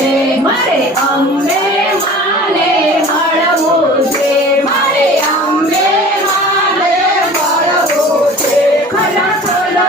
છે મારે અંબે માને મળવું છે મારે અંબે માને મળવું છે ખોલો ખોલો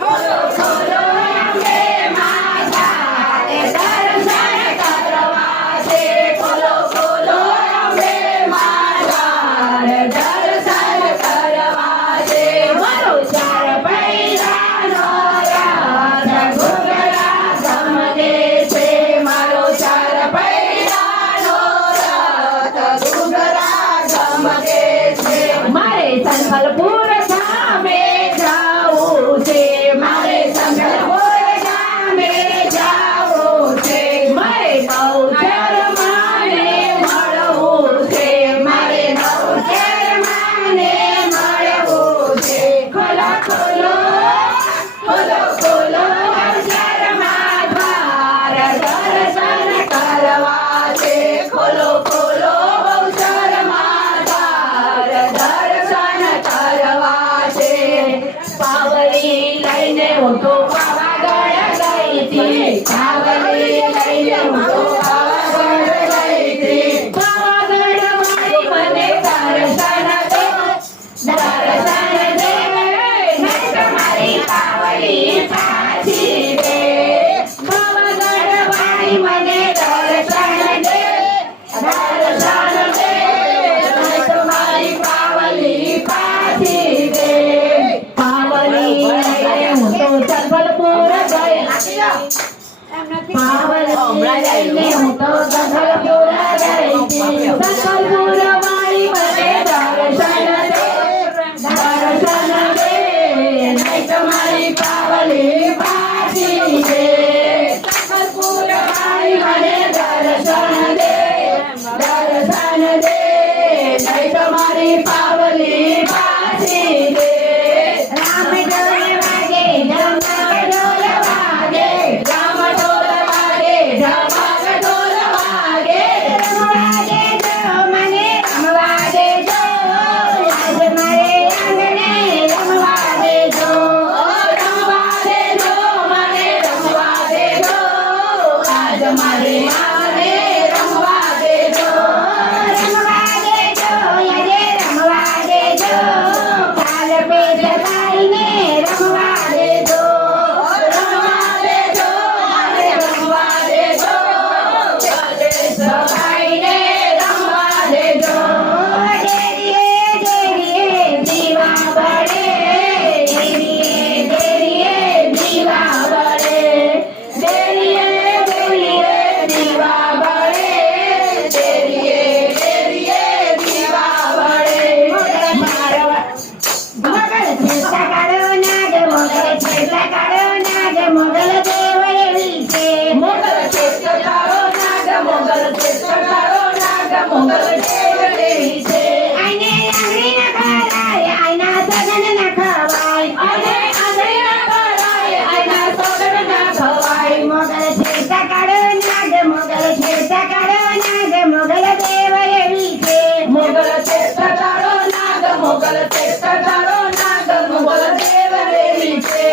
ખોલો ખોલો અંબે માતાને દર્શન કરવા છે ખોલો ખોલો અંબે માતાને દર્શન કરવા છે મારો ચાર પૈડાનો રાત ઘૂઘરા ગમકે છે મારો ચાર પૈડાનો રાત ઘૂઘરા ગમકે છે મારે સંકલ્પપુર ગામે જાવું છે મારે સંકલ્પપુર ગામે જાવું છે મારે બહુચર માને મળવું છે મારે બહુચર માને મળવું છે ખોલો ખોલો ખોલો ખોલો બહુચરમાં દ્વાર દર્શન કરવા છે ખોલો ખોલો બહુચરમાં દ્વાર દર્શન કરવા છે પાવલી લઈને હું તો પાવાગઢ ગઈ હતી પાવલી લઈને હું તો પાવાગઢ ગઈ હતી પાવાગઢ વાળી મને દર્શન દે નહીં તમારી પાવલી પાછી દે પાવાગઢ વાળી મને દર્શન દે નહીં તમારી પાવલી પાછી દે પાવલી લઈને હું તો જગલપુર ગઈ પાવલી લઈને હું તો જગલપુર ગઈ જગલપુર વાળી મને દર્શન દે નહીં તમારી પાવલી પાછી દે જગલપુર વાળી મને દર્શન દે નહીં તમારી પાવલી પાછી દે રામ ઢોલ વાગે ઢમક ઢોલ વાગે રામ ઢોલ વાગે ઢમક ઢોલ વાગે રમવા દેજો મને રમવા દેજો આજ મારે આંગણે રમવા દેજો મને રમવા દેજો આજ મારે આંગણે રમવા દેજો રમવા દેજો કાલ પેટ ખાઈને રમવા દેજો મને રમવા દેજો સભાઈને રમવા દેજો ડેરીએ ડેરીએ દીવા બળે ડેરીએ દીવા બળે ડેરીએ દીવા બળે ડેરીએ દીવા બળે મારવા મોગલ છેટા કાઢો નાગ મોગલ છેટા કાઢો નાગ મોગલ દેવ એવી છે મોગલ છેટા કાઢો નાગ મોગલ છેટા કાઢો નાગ મોગલ દેવ એવી છે આઈને આંગળી ના ખરાય આઈના સગન ના ખવાય આંગળી ના ખરાય આઈના સગન ના ખવાય મોગલ છેટા કાઢો નાગ મોગલ છેટા કાઢો નાગ મોગલ દેવ એવી છે મોગલ છેટા કાઢો નાગ મોગલ છેટા કાઢો નાગ મોગલ દેવ એવી છે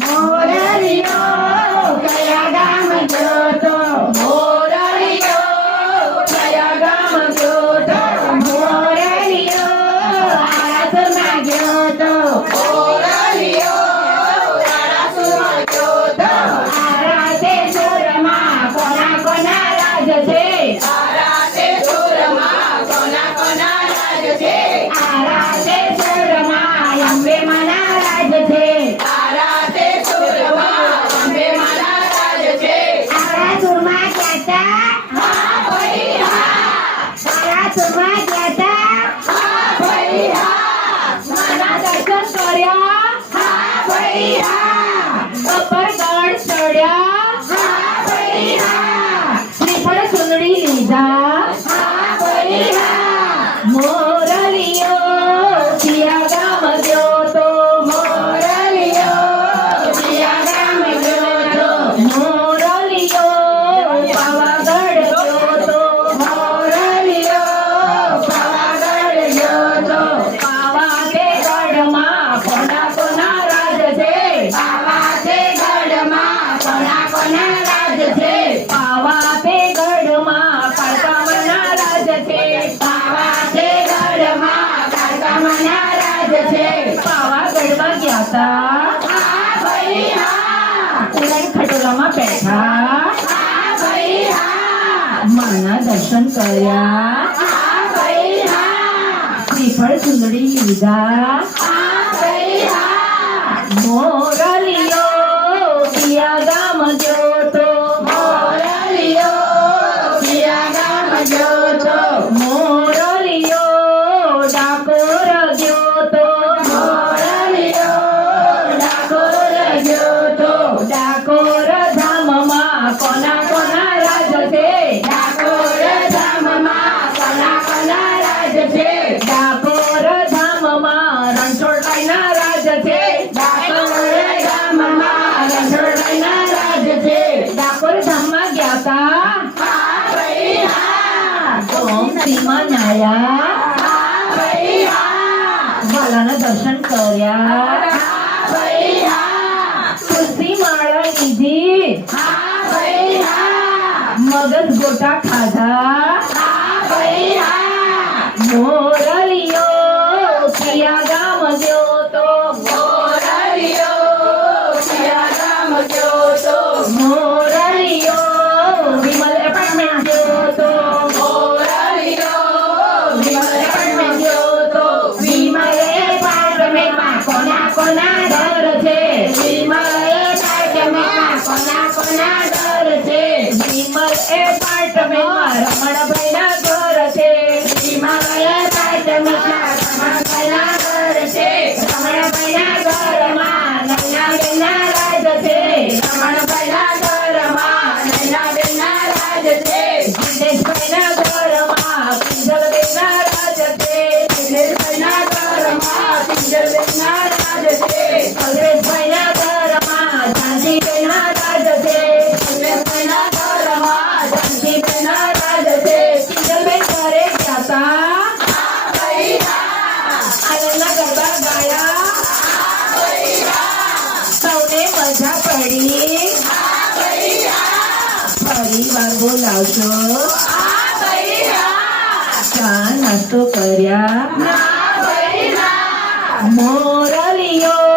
મોરલિયો કયા ગામ જોતો મોરલિયો કયા ગામ જોતો મોરલિયો આરાસમાં ગયો તો મોરલિયો આરાસમાં ગયો તો આરાસે સુરમાં કોના કોના રાજ છે આરાસે સુરમાં કોના કોના રાજ છે આરાસે સુરમાં અંબે માના રાજ છે આરાસે સુરમાં અંબે માના રાજ છે આરાસુરમાં ગયા તા હા ભાઈ હા આરાસુરમાં ગયા તા હા ભાઈ હા માના દર્શન કર્યા હા ભાઈ હા કપરગઢ ચડ્યા હા ભાઈ હા શ્રીફળ સુંદડી લીધા હા ભાઈ હા મોરલિયો કિયા ગામ ગયો તો મોરલિયો કિયા ગામ ગયો તો મોરલિયો પાવાગઢ ગયો તો મોરલિયો પાવાગઢ ગયો તો પાવાગઢમાં કોના કોના રાજ છે પાવાગઢમાં કોના લઈને ખટોલામાં બેઠા હા ભાઈ હા. માના દર્શન કર્યા હા ભાઈ હા. શ્રીફળ ચૂંદડી લીધા હા ભાઈ હા. મોરલિયો પિયા ગામ જોતો મોરલિયો પિયા ગામ જોતો. મોરલિયો ડાકોર જોતો મોરલિયો ડાકોર જોતો. ડાકોર ધામમાં કોના કોના રાજ છે ડાકોર ધામમાં કોના કોના રાજ છે. ડાકોર ધામમાં રણછોડરાયના રાજ છે ડાકોર ધામમાં રણછોડરાયના રાજ છે. ડાકોર ધામમાં ગયા તા હા ભાઈ હા. ગોમતીમાં નાયા હા ભાઈ હા. વાલાના દર્શન કર્યા હા ભાઈ હા. તુલસી માળા લીધી હા ભાઈ હા. મગજ ગોટા ખાધા હા ભાઈ હા. મોરલિયો પિયા ગામ જોતો મોરલિયો પિયા ગામ જોતો. મોરલિયો વિમલ એપાર્ટમેન્ટ જોતો મોરલિયો વિમલ એપાર્ટમેન્ટ જોતો. વિમલ એપાર્ટમેન્ટમાં કોના કોના ઘર છે વિમલ એપાર્ટમેન્ટમાં કોના કોના ઘર છે. વિમલ એપાર્ટમેન્ટમાં રમણભાઈના ઘર છે વિમલ એપાર્ટમેન્ટમાં રમણભાઈના ઘર છે. રમણભાઈના ઘરમાં નૈનાબેનના રાજ છે રમણભાઈના ઘરમાં નૈનાબેનના રાજ છે. જિગ્નેશભાઈના ઘરમાં કિંજલબેનના રાજ છે દિનેશભાઈના ઘરમાં પિંજલબેનના રાજ છે. કલ્પેશભાઈના ઘરમાં ઝાંસીબેનના રાજ છે કલ્પેશભાઈના ઘરમાં ઝાંસીબેનના રાજ છે. કિંજલબેન ઘરે ગયા તા હા ભાઈ હા. આનંદના ગરબા ગાયા હા ભાઈ હા. સૌને મજા પડી હા ભાઈ હા. ફરી વાર બોલાવશો હા ભાઈ હા. ચા નાસ્તો કર્યા હા ભાઈ હા. મોરલિયો